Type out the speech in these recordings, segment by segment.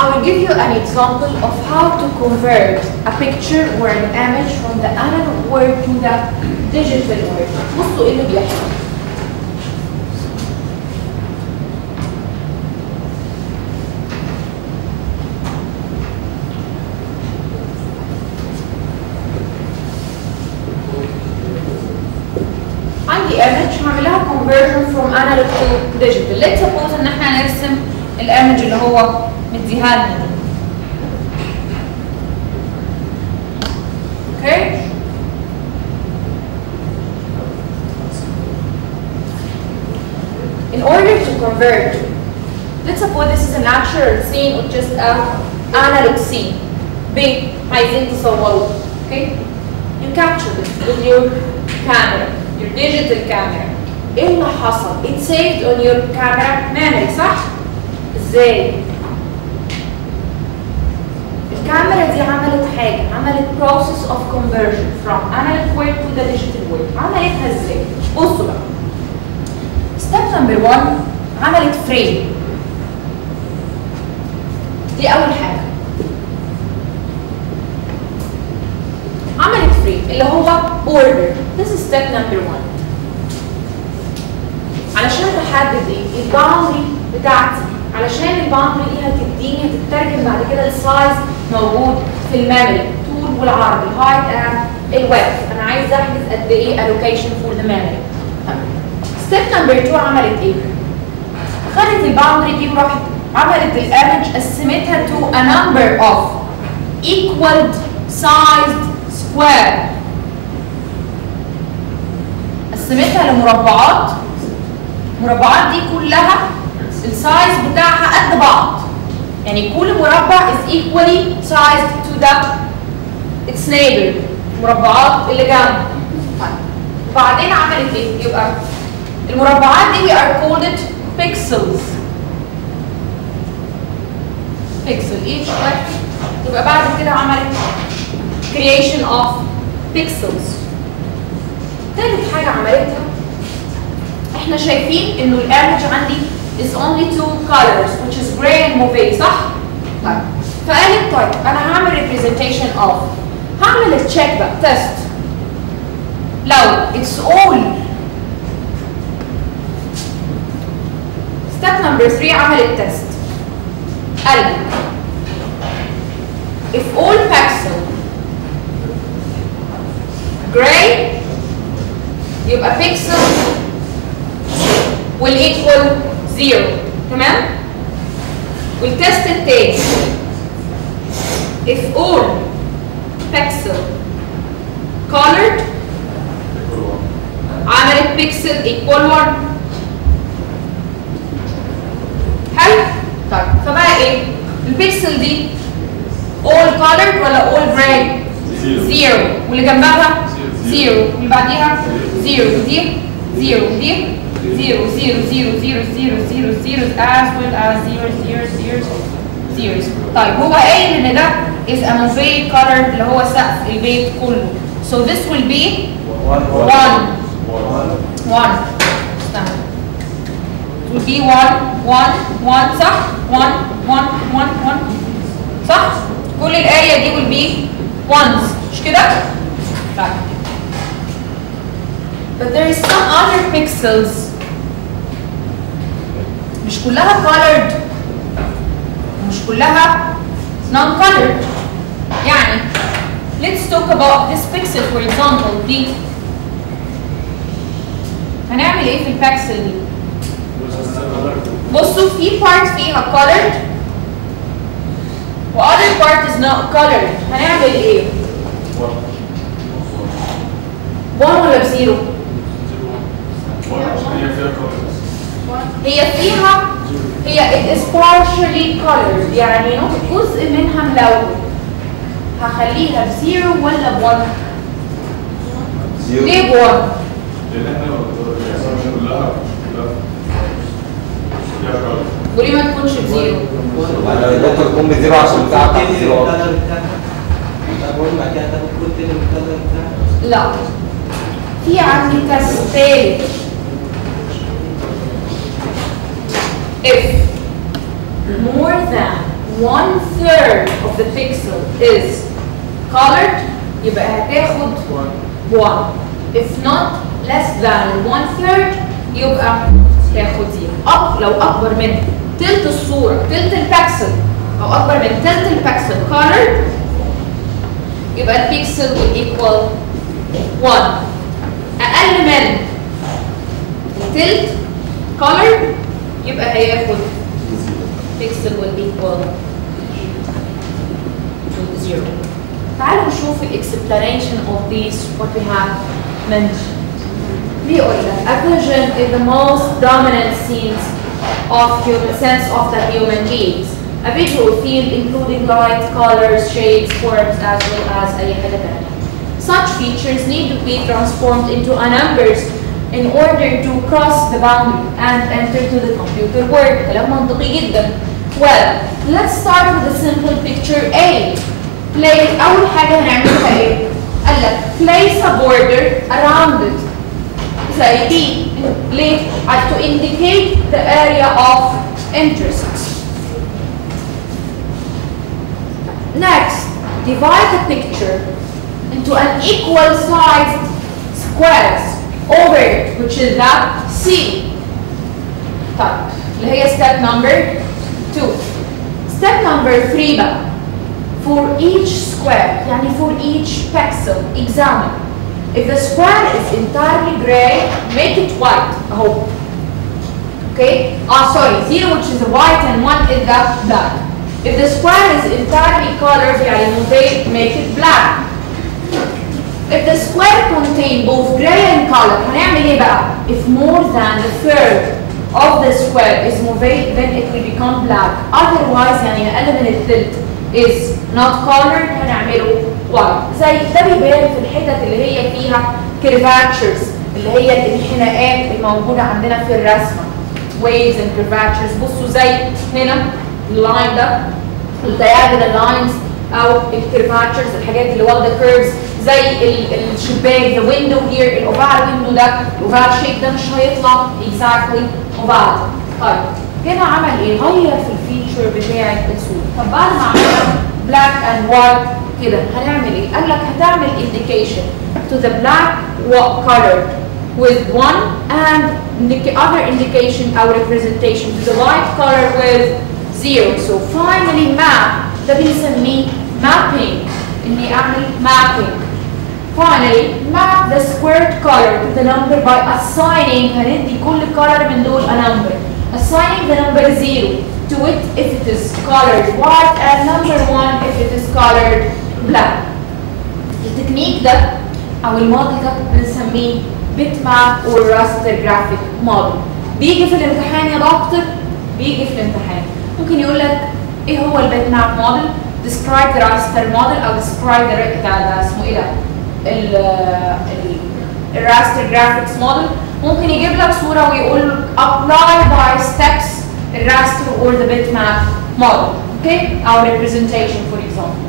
I will give you an example of how to convert a picture or an image from the analog world to the digital world. بصوا ايه اللي بيحصل. عندي image هعمل لها conversion from analog to digital. Let's suppose ان احنا هنرسم الايمج اللي هو مديها لنا دي. Okay. In order to convert, let's suppose this is a natural scene or just an analog scene. Big, عايزين تصوروا. Okay. You capture this with your camera, your digital camera. ايه اللي حصل؟ It saved on your camera memory صح؟ ازاي؟ الكاميرا دي عملت حاجة، عملت process of conversion from analog world to the digital world. عملتها ازاي؟ بصوا بقى. Step number 1 عملت frame. دي أول حاجة. عملت frame اللي هو border. This is step number 1. علشان تحدد ايه؟ الباوندري بتاعتي. علشان الباوندري دي هتديني هتترجم بعد كده السايز موجود في الميموري، الطول والعرض، الهايت اند الويدث. انا عايز احجز قد ايه allocation for the memory. ستيب نمبر 2 عملت ايه؟ خدت الباوندري دي وراحت عملت الايمج قسمتها to a number of equal sized square. قسمتها لمربعات. المربعات دي كلها السايز بتاعها قد بعض. يعني كل مربع is equally sized to the its neighbor. المربعات اللي جنبه. وبعدين عملت ايه؟ يبقى المربعات دي we are called it pixels. pixel each واحد. يبقى بعد كده عملت creation of pixels. تالت حاجة عملتها احنا شايفين انه الايمج عندي is only two colors which is gray and mauve صح؟ طيب فقالت طيب انا هعمل representation of هعمل التشيك بقى تيست لو it's all step number 3 عملت تيست قال if all pixel gray يبقى pixel will equal 0 تمام؟ والتست التاني if all pixel colored عملت pixel equal 1. حلو؟ طيب فبقى ايه؟ البيكسل دي all colored ولا all gray؟ 0 واللي جنبها 0 واللي بعديها 0 ودي 0 ودي 0 0 0 0 0 0 0 as well as 0 0 0 0. طيب هو قايل ان ده is a mosaic color اللي هو سقف البيت كله. So this will be 1 استنى. It will be 1 1 1 صح؟ 1 1 1 1 صح؟ كل الاريا دي will be ones مش كده؟ طيب. But there is some other pixels مش كلها colored مش كلها non-colored. يعني let's talk about this pixel for example دي. هنعمل ايه في البيكسل دي؟ بصوا في part فيها colored و other part is not colored. هنعمل ايه؟ 1 ولا بزيرو؟ هي فيها هي it is partially colored يعني جزء منها ملون. هخليها بزيرو ولا ب1؟ ليه ب1؟ وليه ما تكونش بزيرو؟ لو الدكتور تكون بزيرو عشان بتاعك بزيرو. لا في عندي تست تالت if more than 1/3 of the pixel is colored يبقى هتاخد 1. If not less than 1/3 يبقى تاخد 0. لو اكبر من تلت الصورة تلت البكسل او اكبر من تلت البكسل colored يبقى البيكسل will equal 1. اقل من تلت colored يبقى هياخد pixel will equal to 0. تعالوا نشوف explanation of these what we have mentioned. بيقول لك a vision is the most dominant sense of the human beings. A visual field including light, colors, shapes, forms, as well as أي حاجة تانية. Such features need to be transformed into numbers in order to cross the boundary and enter to the computer world. كلام منطقي جدا. Well, let's start with a simple picture A. أول حاجة هنعملها إيه؟ قال لك place a border around it. زي دي. ليه؟ to indicate the area of interest. Next, divide the picture into an equal sized squares over it, which is that C. طيب اللي هي step number 2. Step number 3 بقى. For each square, يعني for each pixel, examine. If the square is entirely gray, make it white. أهو. Okay? Sorry, 0 which is white and 1 is that black. If the square is entirely colored, يعني make it black. If the square contains both gray and color, هنعمل ايه بقى؟ If more than a third of the square is moved, then it will become black. Otherwise, يعني أقل من الثلث is not colored, هنعمله white. زي ده بيبان في الحتت اللي هي فيها curvatures، اللي هي الانحناءات الموجودة عندنا في الرسمة. Waves and curvatures. بصوا زي هنا اللاين ده، الdiagonal lines أو الكيرفاتشرز، الحاجات اللي واخدة curves زي الشباك the window here، الاوفال window ده الاوفال شيب ده مش هيطلع exactly oval. طيب هنا عمل ايه؟ غير في الفيتشر بتاعت الصورة. طب بعد ما عملنا black and white كده هنعمل ايه؟ قال لك هتعمل indication to the black color with 1 and other indication or representation to the white color with 0. So finally map ده بنسميه mapping، اني اعمل mapping. Finally, map the squared color to the number by assigning هندي كل color من دول a number. Assigning the number 0 to it if it is colored white and number 1 if it is colored black. التكنيك ده أو الموديل ده بنسميه bitmap or raster graphic model. بيجي في الامتحان يا دكتور، بيجي في الامتحان. ممكن يقول لك إيه هو البيتماب موديل؟ Describe the raster model أو describe the اسمه إيه ده؟ الراستر جرافيكس موديل. ممكن يجيب لك صوره ويقول apply by steps الراستر or the bitmap model. Okay, our representation for example.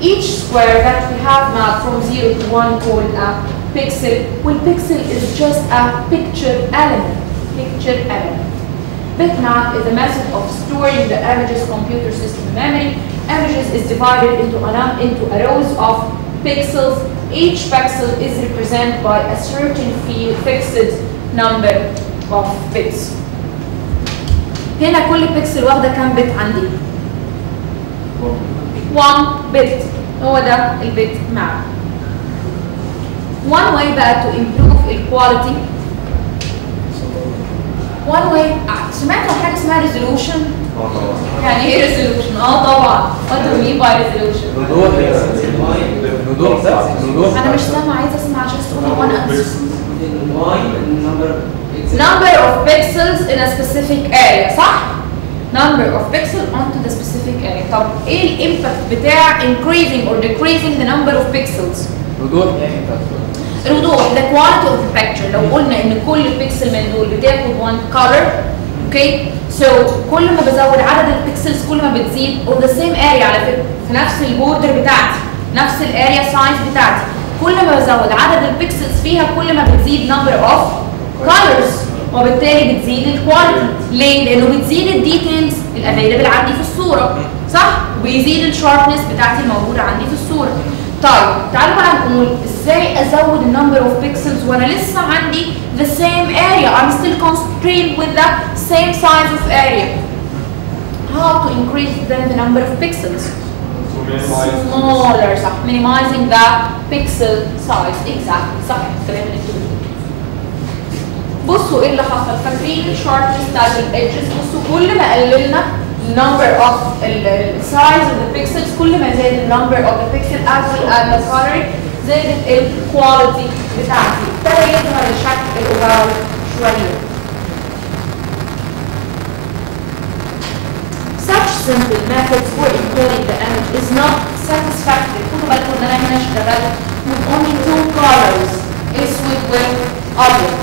Each square that we have mapped from 0 to 1 called a pixel. Well, pixel is just a picture element. Picture element. Bitmap is a method of storing the images computer system memory. Images is divided into rows of pixels. Each pixel is represented by a certain fixed number of bits. هنا كل بيكسل واخده كام بت عندي؟ 1 bit. هو ده البيت ماب. One way بقى to improve quality. One way سمعتوا عن حاجه اسمها resolution؟ يعني ايه resolution؟ طبعا. What do you mean by resolution؟ أنا مش سامعة، عايزة أسمع just only one answer. Number of pixels in a specific area، صح؟ Number of pixels onto the specific area. طب إيه الإمباكت بتاع increasing or decreasing the number of pixels؟ الوضوح. The quality of the picture. لو قلنا إن كل بيكسل من دول بتاخد one color، okay؟ So كل ما بزود عدد البيكسلز كل ما بتزيد on the same area على فكرة، في نفس البوردر بتاعتي. نفس الاريا سايز بتاعتي، كل ما بزود عدد البيكسلز فيها كل ما بتزيد number of colors. وبالتالي بتزيد الكواليتي. ليه؟ لانه بتزيد الديتيلز الافيلبل عندي في الصوره، صح؟ وبيزيد الشاربنس بتاعتي الموجوده عندي في الصوره. طيب تعالوا بقى نقول ازاي ازود النمبر اوف بيكسلز وانا لسه عندي the same area. I'm still constrained with the same size of area. How to increase then the number of pixels? Smaller, صح. Minimizing the pixel size. Exactly. صح. الكلام اللي انتوا بتقولوه. بصوا ايه اللي حصل؟ فاكرين الشاربنس بتاعت الادجز؟ بصوا كل ما قللنا number of size of the pixels كل ما زاد number of the pixel as well as the color زادت الكواليتي بتاعتي. ابتدى يظهر الشكل الاوفرول شويه. Such simple methods for encoding the image is not satisfactory. خدوا بالكم ان انا هنا اشتغلت with only two colors اسود وابيض.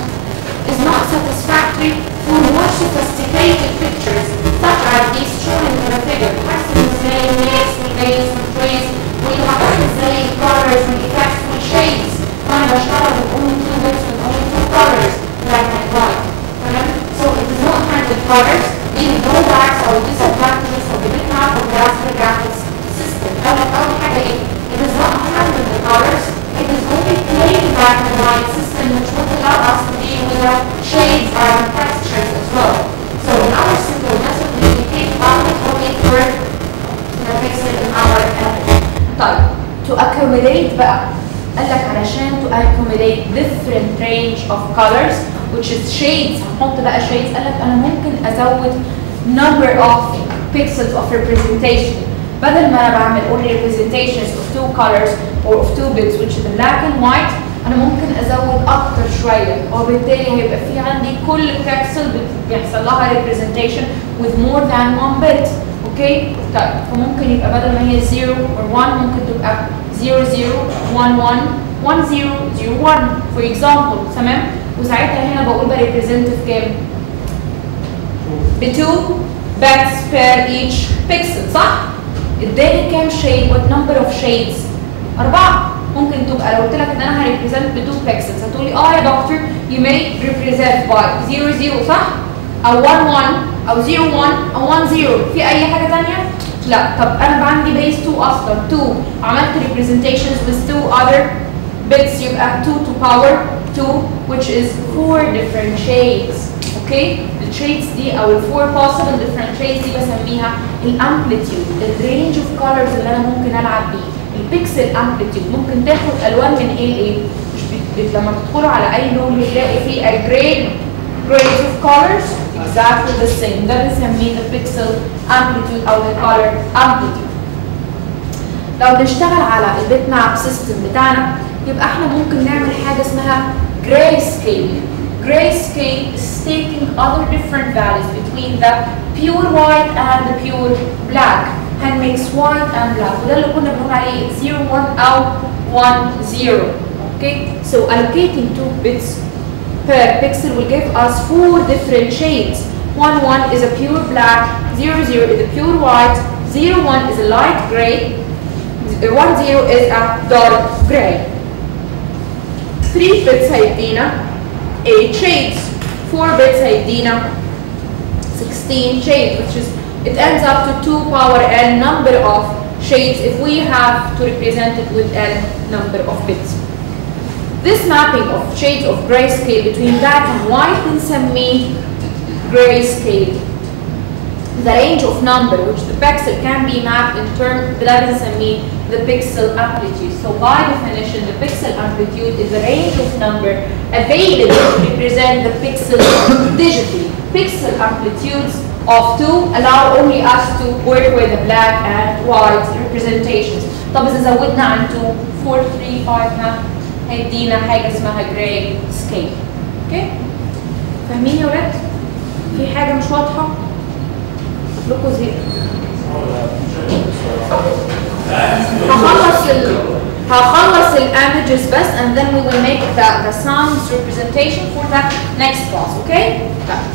Is not satisfactory for more sophisticated pictures such as these shown in the figure. حسن ازاي الناس والبيز والتريز والحاجات ازاي الكولرز والإفكتس والشيدز. وانا بشتغل with only two bits with only two colors like that white. تمام؟ So it does not handle colors. Any drawbacks or disadvantages of the bitmap or graphics system. أول حاجة إيه؟ It does not handle the colors. It is only playing back the light system which would allow us to deal with the shades and textures as well. So in our simple method we indicate only for the pixel in our image. طيب to accommodate بقى قال لك علشان to accommodate different range of colors which is shades. هنحط بقى shades. قال لك انا ممكن ازود number of pixels of representation. بدل ما انا بعمل only representations of two colors or of two bits which is the black and white انا ممكن ازود اكتر شويه وبالتالي هيبقى في عندي كل بيكسل بيحصل لها representation with more than one bit. اوكي؟ طيب فممكن يبقى بدل ما هي 0 or 1 ممكن تبقى 0 0 1 1 1 0 0 1 for example. تمام؟ وساعتها هنا بقول بقى representative كام؟ ب 2 bits per each pixel صح؟ اداني كام shade؟ what number of shades؟ 4. ممكن تبقى لو قلت لك ان انا هريبريزنت ب 2 بيكسلز هتقولي يا دكتور you may represent by 0 0 صح؟ او 1 1 او 0 1 او 1 0. في اي حاجه ثانيه؟ لا. طب انا عندي بيس 2 اصلا 2 عملت representations with 2 other bits يبقى 2 to power 2 which is 4 different shades. اوكي؟ الشيدز دي او ال 4 possible different shades دي بسميها الامبليتيود، الرينج اوف كولرز اللي انا ممكن العب بيه. البيكسل امبليتيود ممكن تاخد الوان من ايه لايه؟ مش لما تدخلوا على اي لون بتلاقي فيه a grades of colors exactly the same. ده بنسميه البيكسل امبليتيود او الكولر امبليتيود. لو بنشتغل على البيت ماب سيستم بتاعنا يبقى احنا ممكن نعمل حاجه اسمها gray scale. Gray scale is taking other different values between the pure white and the pure black. هنميكس white and black وده اللي كنا بنقول عليه 0 1 أو 1 0. Okay, so allocating 2 bits per pixel will give us 4 different shades. 1 1 is a pure black, 0 0 is a pure white, 0 1 is a light gray, 1 0 is a dark gray. 3 bits هيدينا 8 shades. 4 bits هيدينا 16 shades, which is it ends up to 2 power n number of shades if we have to represent it with n number of bits. This mapping of shades of grayscale between black and white بنسميه grayscale. The range of number which the pixel can be mapped in terms ده بنسميه the pixel amplitude. So by definition the pixel amplitude is the range of number available to represent the pixel digitally. Pixel amplitudes of 2 allow only us to work with the black and white representations. طب إذا زودنا عن 2 4 3 5 هيدينا حاجة اسمها gray scale. اوكي؟ فاهمين يا ولاد؟ في حاجة مش واضحة؟ لكم زي هخلص images بس and then we will make the sounds representation for the next class. اوكي؟ طيب.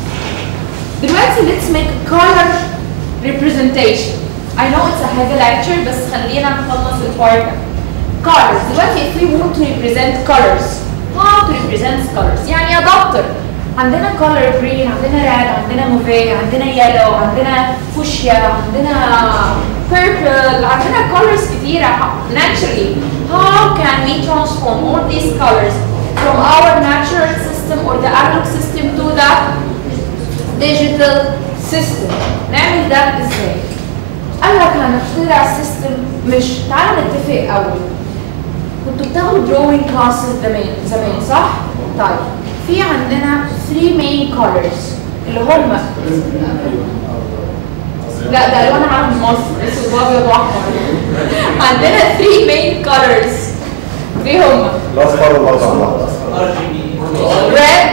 دلوقتي let's make a color representation. I know it's a heavy lecture بس خلينا نخلص الحوار ده. Colors. دلوقتي if we want to represent colors, how to represent colors؟ يعني يا دكتور عندنا color green، عندنا red، عندنا mauve، عندنا yellow، عندنا fuchsia، عندنا purple، عندنا colors كتيرة. Naturally, how can we transform all these colors from our natural system or the analog system to the digital system؟ نعمل ده ازاي؟ قال لك هنخترع سيستم. مش تعالوا نتفق اول. كنتوا بتاخدوا drawing classes زمان صح؟ طيب في عندنا 3 main colors اللي هم لا ده الوان عالم مصر اسود وابيض واحمر. عندنا 3 main colors ايه هم؟ الاصفر والاخضر. red,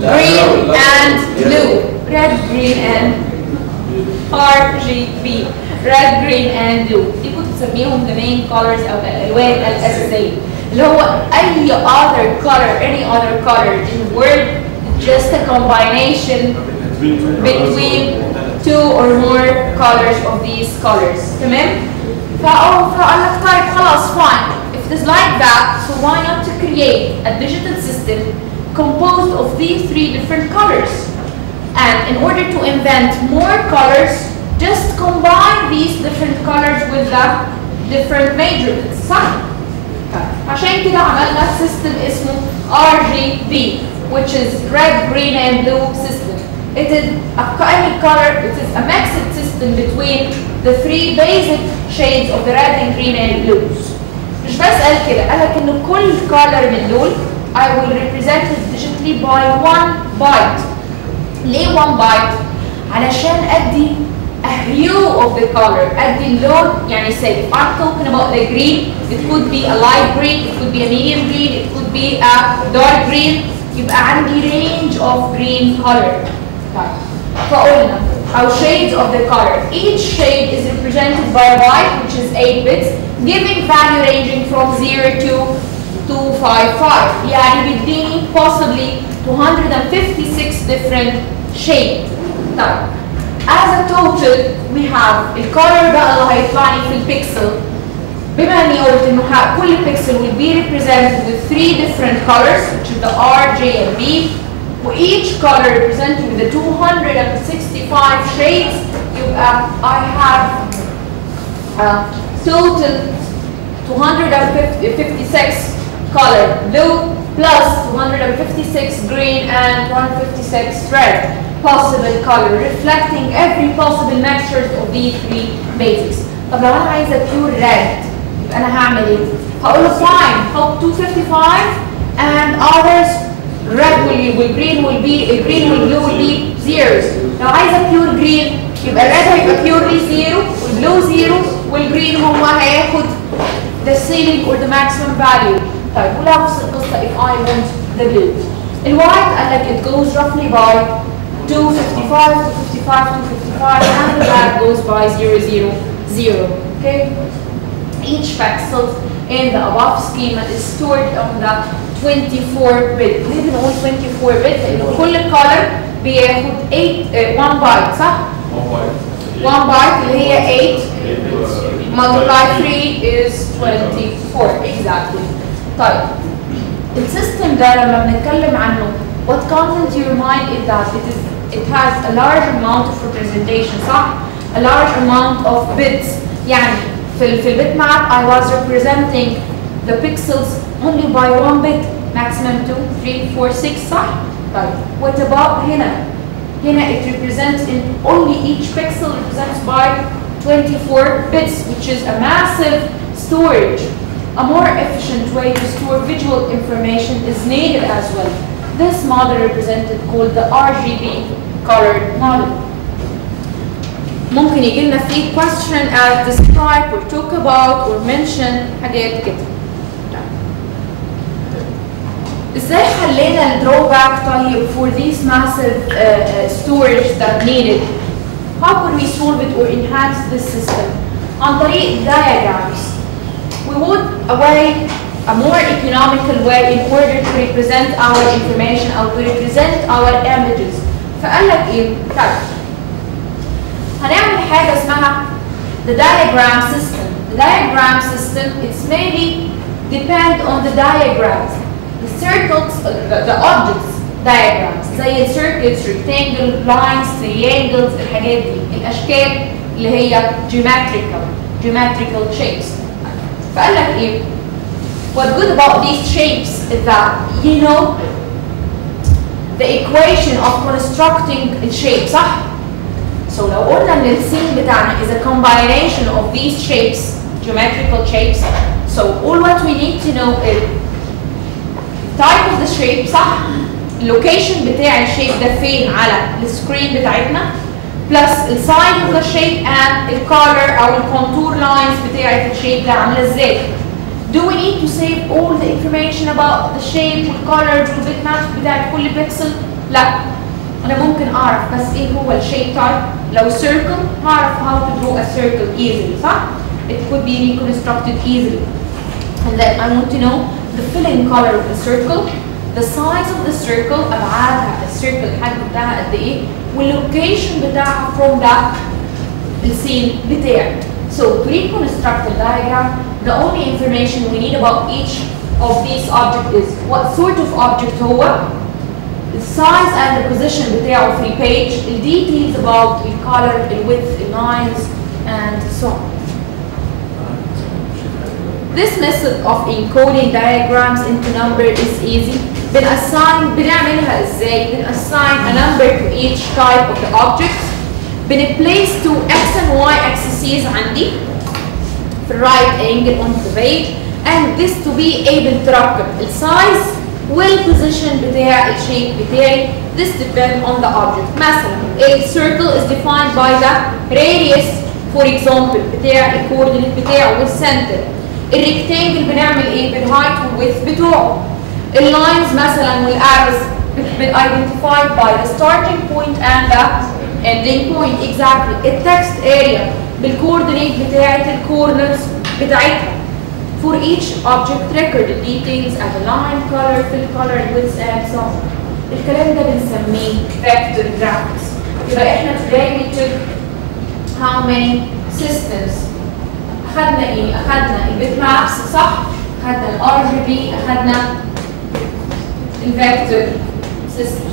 green and blue. red, green and RGB. red, green and blue. دي كنت تسميهم the main colors او الالوان الاساسيه. اللي هو اي other color, any other color in the world, just a combination between 2 or more colors of these colors. تمام؟ فقال لك طيب خلاص fine. If it is like that, so why not to create a digital system composed of these 3 different colors? And in order to invent more colors, just combine these different colors with the different measurements. صح؟ عشان كده عملنا system اسمه RGB, which is red, green and blue system. It is any color, it is a mixed system between the 3 basic shades of the red and green and blues. مش بس قال كده، قال لك ان كل color من دول I will represent it digitally by 1 byte. ليه 1 byte؟ علشان ادي a hue of the color, ادي اللون. يعني say if I'm talking about the green, it could be a light green, it could be a medium green, it could be a dark green. يبقى عندي range of green color. طيب فقلنا أو shades of the color. Each shade is represented by a byte, which is 8 bits, giving value ranging from 0 to 255. يعني بيديني possibly 256 different shades. طيب as a total we have الcolor بقى اللي هيطلع لي في البيكسل. بما اني قلت انه كل بيكسل will be represented with 3 different colors, which is the R, J and B. each color represented with the 265 shades. يبقى I have total 256 color blue plus 256 green and 256 red possible color, reflecting every possible mixture of these 3 basics. طب لو انا عايزه pure red يبقى انا هعمل ايه؟ هقول له fine, حط 255 and others red will green will be green will blue will be zeros. لو عايزه pure green يبقى red هيبقى purely 0 والblue 0 والgreen هو هياخد the ceiling or the maximum value. طيب ونفس القصه if I want the blue. الوايت قال لك it goes roughly by 255, 255, 255, and the black goes by 0, 0, 0. Okay? Each pixel in the above schema is stored on the 24-bit. ليه بنقول 24-bit؟ لأن كل color بياخد 1 byte صح؟ 1 byte اللي هي 8 multiply 3 is 24 exactly. طيب السيستم ده لما بنتكلم عنه what comes into your mind is that it has a large amount of representation صح؟ a large amount of bits. يعني في البit map I was representing the pixels only by 1 bit, maximum 2, 3, 4, 6 صح؟ طيب what about هنا؟ هنا it represents in only each pixel represents by 24 bits, which is a massive storage. A more efficient way to store visual information is needed as well. This model represented called the RGB colored model. ممكن يجي لنا فيه question as describe or talk about or mention حاجات كده. ازاي حلينا الدروباك طيب for these massive storage that needed? How could we solve it or enhance this system? عن طريق diagrams. We would a more economical way in order to represent our information or to represent our images. فقال لك ايه؟ طيب هنعمل حاجة اسمها the diagram system. The diagram system, it's mainly depend on the diagrams. The circles, the objects diagrams زي الcircles, rectangle, lines, triangles، الحاجات دي الاشكال اللي هي geometrical shapes. فقال لك ايه؟ What's good about these shapes is that you know the equation of constructing a shape, صح؟ So لو قلنا ان السين بتاعنا is a combination of these shapes, geometrical shapes, so all what we need to know is type of the shape، صح؟ اللوكيشن بتاع الشيب ده فين على السكرين بتاعتنا، plus the size of the shape and the color او الكونتور لاينز بتاعت الشيب ده عامله ازاي. Do we need to save all the information about the shape والcolors والبيت مابس بتاعت كل بيكسل؟ لا، انا ممكن اعرف بس ايه هو الشيب تايب. لو circle هعرف how to draw a circle easily، صح؟ It could be reconstructed easily. And then I want to know the filling color of the circle, the size of the circle، ابعادها السيركل الحجم بتاعها قد ايه، واللوكيشن بتاعها from that السين بتاعي. So to reconstruct the diagram, the only information we need about each of these objects is what sort of object هو، the size and the position بتاعه في البيج، the details about the color, the width, the lines, and so on. This method of encoding diagrams into number is easy. بنعملها ازاي؟ بنassign a number to each type of the objects. بنplace two x and y axes عندي في right angle on the page, and this to be able تركب السايز والposition بتاع الشيب بتاعي. This depends on the object. مثلا a circle is defined by the radius for example بتاع الكوردينيت بتاعه والسنتر. الريكتانجل بنعمل ايه؟ بالهايت والويدث بتوعه. اللاينز مثلا والاروز identified by the starting point and the ending point. exactly. التكست اريا بالكوردينيت بتاعت الكورنرز بتاعتها. for each object record the details and the line, color, fill color, width and so on. الكلام ده بنسميه vector graphics. يبقى احنا today we took how many systems. اخدنا ايه؟ اخدنا البيت مابس، صح؟ اخدنا الRGB، اخدنا الفيكتور system.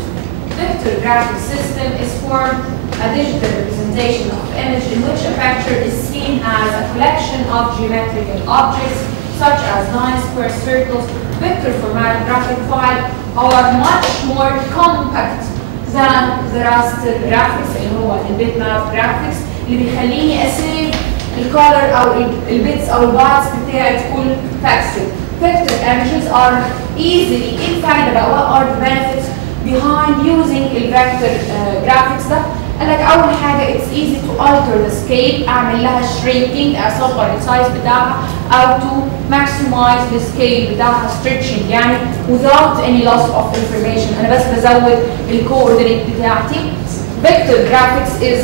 Vector graphic system is for a digital representation of image in which a picture is seen as a collection of geometrical objects such as lines, squares, circles. Vector format graphic file are much more compact than the raster graphics اللي هو البيتماب graphics اللي بيخليني اسيب الكولر او البيتس او البايتس بتاعت كل pixel. Vector images are easily infallible. What are the benefits behind using the vector graphics ده؟ قال لك أول حاجة it's easy to alter the scale، أعمل لها shrinking، أصغر السايز بتاعها، أو to maximize the scale بتاعها stretching يعني without any loss of information. أنا بس بزود الكوردينيت بتاعتي. Vector graphics is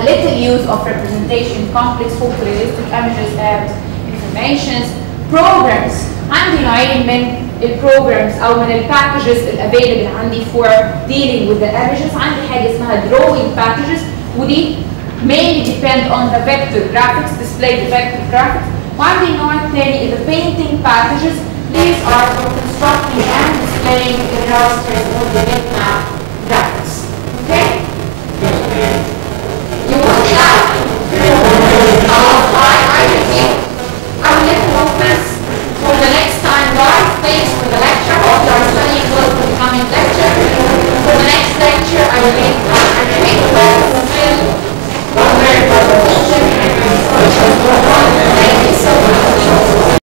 a little use of representation, complex, photorealistic images and informations. Programs عندي نوعين من البروجرامز او من الباكجز الافيلبل عندي for dealing with the images. عندي حاجه اسمها drawing packages ودي mainly depend on the vector graphics, display the vector graphics. وعندي النوع الثاني the painting packages. These are for constructing and displaying the raster or the bitmap graphics. Okay?